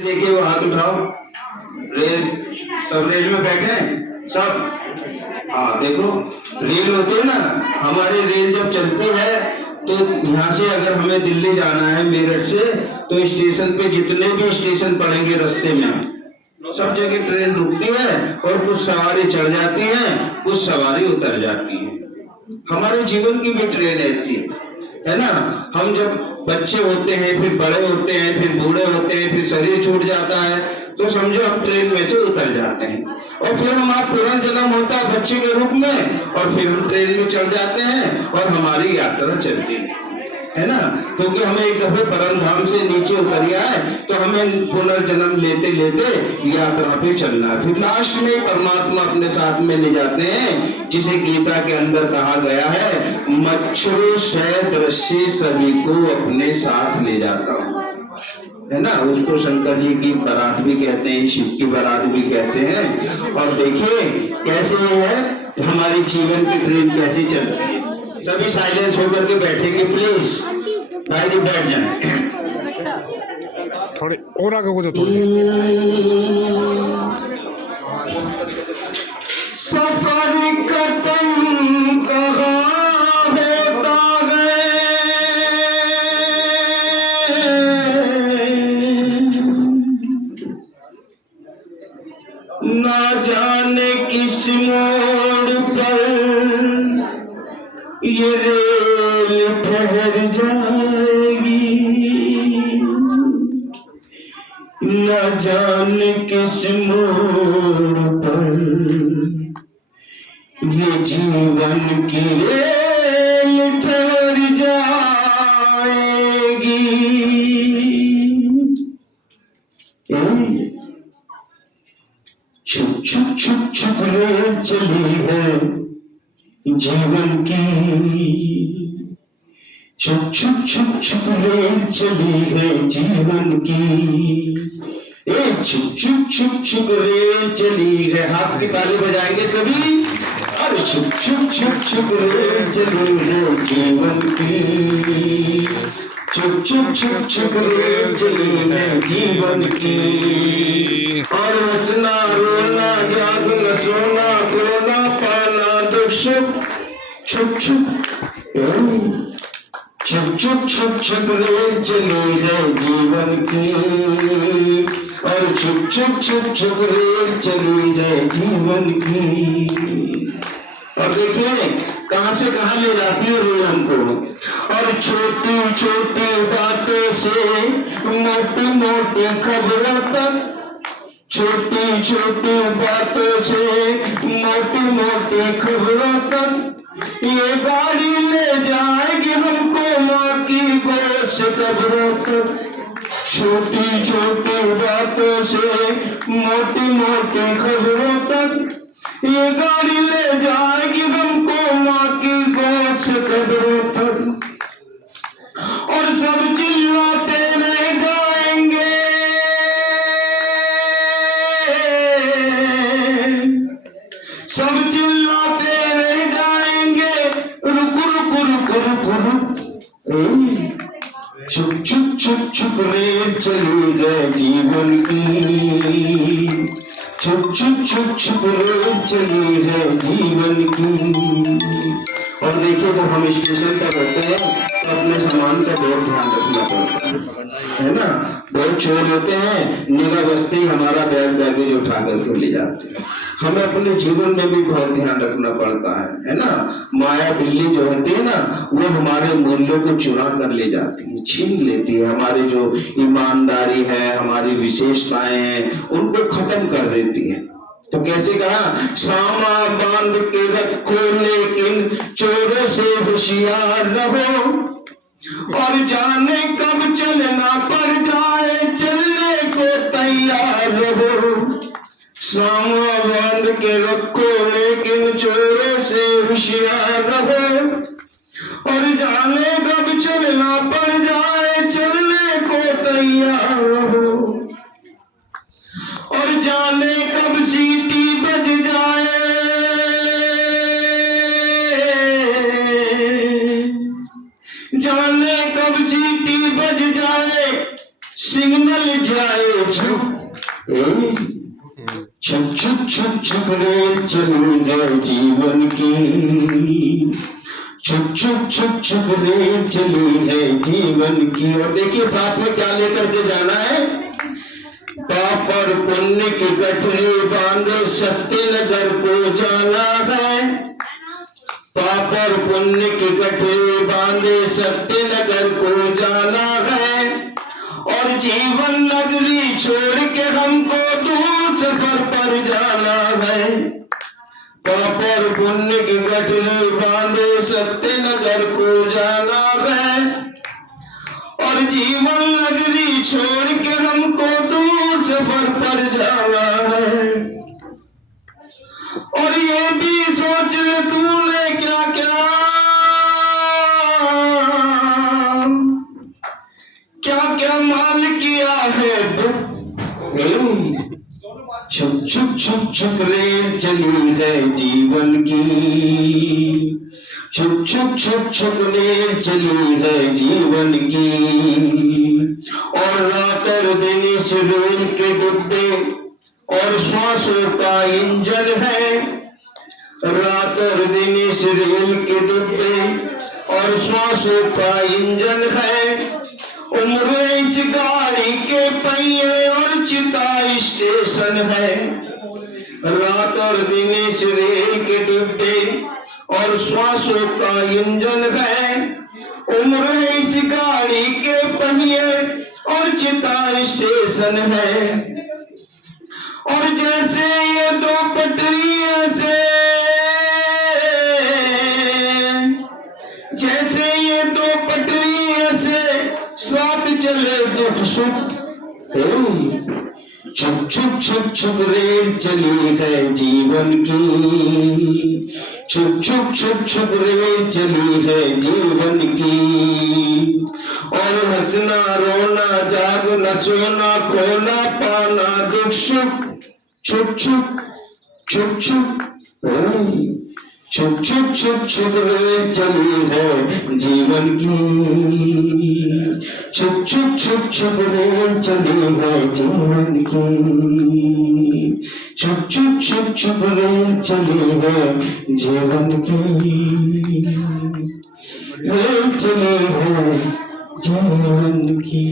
देखिए वो हाथ उठाओ। रेल, सब रेल में बैठे हैं सब। हाँ देखो, रेल होती है ना, हमारी रेल जब चलती है तो यहाँ से अगर हमें दिल्ली जाना है मेरठ से, तो स्टेशन पे जितने भी स्टेशन पड़ेंगे रास्ते में सब जगह ट्रेन रुकती है और कुछ सवारी चढ़ जाती हैं, कुछ सवारी उतर जाती है। हमारे जीवन की भी ट्रेन ऐसी है ना। हम जब बच्चे होते हैं, फिर बड़े होते हैं, फिर बूढ़े होते हैं, फिर शरीर छूट जाता है, तो समझो हम ट्रेन में से उतर जाते हैं। और फिर हमारा पुनर्जन्म होता है बच्चे के रूप में, और फिर हम ट्रेन में चढ़ जाते हैं और हमारी यात्रा चलती है ना। क्योंकि हमें एक दफे परम धाम से नीचे उतरिया है, तो हमें पुनर्जन्म लेते लेते यात्रा पे चलना है। फिर लास्ट में परमात्मा अपने साथ में ले जाते हैं, जिसे गीता के अंदर कहा गया है, मच्छरों शहद रस्सी सभी को अपने साथ ले जाता हूँ, है ना। उसको शंकर जी की बारात भी कहते हैं, शिव की बारात भी कहते हैं। और देखिए कैसे है हमारी जीवन की ट्रेन कैसी चलती है। सभी साइलेंस होकर के बैठेंगे प्लीज, भाई जी बैठ जाए। थोड़ी और आगे को जो थोड़ी सफर खत्म कहाँ होता है, ना जाने किस मोड़ पर ये रेल ठहर जाएगी, न जाने किस मोड़ पर ये जीवन की रेल ठहर जाएगी। छुप छुप छुप छुप रेल चली है जीवन की, छुप छुप छुप छुप रेल चली है जीवन की। छुप छुप छुप छुप रेल चली है, हाथ की ताली बजाएंगे सभी। और छुप छुप छुप छुप रेल चली है जीवन की, छुप छुप छुप छुप रेल चली है जीवन की। और हंसना रोना जागना सोना खोना पाना दुख सुख, छुप छुप छुप छुप छुप छुप रेल चली है जीवन की, और छुप छुप छुप छुप रेल चली है जीवन की। और देखिए कहां से कहां ले जाती है रेल हमको। और छोटी छोटी बातों से मोटी मोटी खबरों तक, छोटी छोटी बातों से मोटी मोटी खबरों तक, ये गाड़ी ले जाएगी हमको माँ की गोद से कब्रों तक। छोटी छोटी बातों से मोटी मोटी खबरों तक, ये गाड़ी ले जाएगी हमको माँ की गोद से कब्रों तक। और सब चिल्लाते रह जाएंगे, सब चिल्लाते रह जाएंगे, रुक रुक रुक रुक रुक। छुप छुप छुप छुप रेल चली है जीवन की, छुप छुप छुप छुप रेल चली है जीवन की। और देखिए जब हम स्टेशन पर रहते हैं तो अपने सामान का बहुत ध्यान रखना पड़ता है ना। बहुत चोर होते हैं, निगाह बस्ते ही हमारा बैग बैगेज उठा करके ले जाते हैं। हमें अपने जीवन में भी बहुत ध्यान रखना पड़ता है ना। माया बिल्ली जो होती है ना, वो हमारे मूल्यों को चुरा कर ले जाती है, छीन लेती है। हमारी जो ईमानदारी है, हमारी विशेषताएं हैं, उनको खत्म कर देती है। तो कैसे कहा, सामा बांध के रखो लेकिन चोरों से होशियार रहो, और जाने कब चलना पड़ जाए चलने को तैयार रहो। सामा बांध के रखो लेकिन चोरों से होशियार रहो, और जाने कब चलना पड़ जाए चलने को तैयार रहो। और जाने कब सीटी बज जाए, जाने कब सीटी बज जाए, सिग्नल जाए छुप छुप छुप छुप रेल चली है जीवन की, छुप छुप छुप छुप रेल चली है जीवन की। और देखिए साथ में क्या लेकर के जाना है, पाप और पुण्य की गठरी बांधे सत्य नगर को जाना है, पाप और पुण्य की गठरी बांधे सत्य नगर को जाना है, और जीवन नगरी छोड़ के हमको दूर सफर पर जाना है, पाप और पुण्य की गठरी बांधे सत्य नगर को जाना है, और जीवन नगरी छोड़ के हमको दूर सफर पर जाना है। और ये भी सोच ले तूने क्या क्या क्या क्या माल किया है। छुप छुप छुप छुप रेल चली है जीवन की, छुप छुप छुप छुप रेल चली है जीवन की, और रात और दिन इस रेल के डिब्बे और श्वासों का इंजन है, रात और दिन इस रेल के डिब्बे और श्वासों का इंजन है, उम्र इस गाड़ी के पहिए और चिता स्टेशन है, रात और दिन इस रेल के डिब्बे और श्वासों का इंजन है, उम्र इस गाड़ी के पहिए और चिता स्टेशन है। और जैसे ये दो पटरियों से, जैसे ये दो पटरियों से साथ चले दुख सुख, छुप छुप छुप छुप रेल चली है जीवन की, छुप छुप छुप छुप रेल चली है जीवन की, और हंसना रोना जागना सोना खोना पाना दुख सुख, छुप छुप छुप छुप छुप छुप छुप छुप रेल चली है जीवन की, छुप छुप छुप छुप रेल चली है जीवन की, छुप छुप छुप छुप रेल चली है जीवन की, रेल चली है जीवन की।